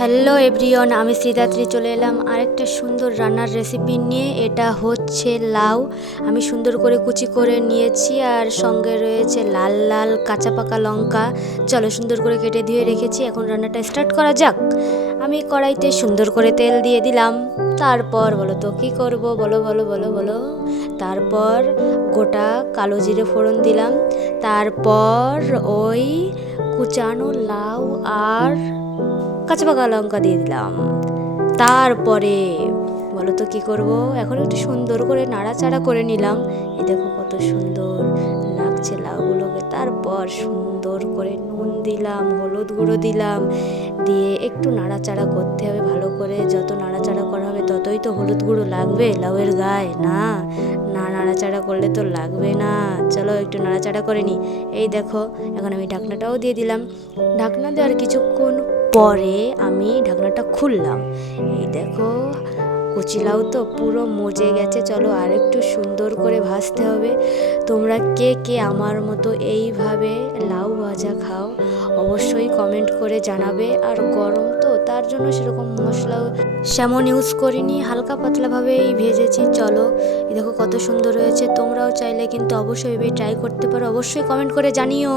Hello everyone, আমি শ্রীদাত্রী চলে এলাম আরেকটা সুন্দর রান্নার রেসিপি নিয়ে। এটা হচ্ছে লাউ। আমি সুন্দর করে কুচি করে নিয়েছি আর সঙ্গে রয়েছে লাল লাল কাঁচা পাকা লঙ্কা। চলো, সুন্দর করে কেটে ধুয়ে রেখেছি। এখন রান্নাটা স্টার্ট করা যাক। আমি কড়াইতে সুন্দর করে তেল দিয়ে দিলাম। তারপর বলো তো কী করব, বলো বলো বলো বলো। তারপর গোটা কালো জিরে ফোড়ন দিলাম। তারপর ওই কুচানো লাউ আর কাঁচা পাকা লঙ্কা দিয়ে দিলাম। তারপরে বলো তো কী করবো, এখন একটু সুন্দর করে নাড়াচাড়া করে নিলাম। এই দেখো কত সুন্দর লাগছে লাউগুলোকে। তারপর সুন্দর করে নুন দিলাম, হলুদ গুঁড়ো দিলাম, দিয়ে একটু নাড়াচাড়া করতে হবে ভালো করে। যত নাড়াচাড়া করা হবে ততই তো হলুদ গুঁড়ো লাগবে লাউয়ের গায়ে। না না নাড়াচাড়া করলে তো লাগবে না। চলো একটু নাড়াচাড়া করে নিই। এই দেখো, এখন আমি ঢাকনাটাও দিয়ে দিলাম। ঢাকনা দেওয়ার কিছুক্ষণ পরে আমি ঢাকনাটা খুললাম। এই দেখো, কচি লাউ তো পুরো মজে গেছে। চলো আর একটু সুন্দর করে ভাজতে হবে। তোমরা কে কে আমার মতো এইভাবে লাউ ভাজা খাও অবশ্যই কমেন্ট করে জানাবে। আর গরম তো, তার জন্য সেরকম মশলাও সেমন ইউজ করিনি, হালকা পাতলাভাবেই ভেজেছি। চলো, এই দেখো কত সুন্দর হয়েছে। তোমরাও চাইলে কিন্তু অবশ্যই ট্রাই করতে পারো। অবশ্যই কমেন্ট করে জানিও।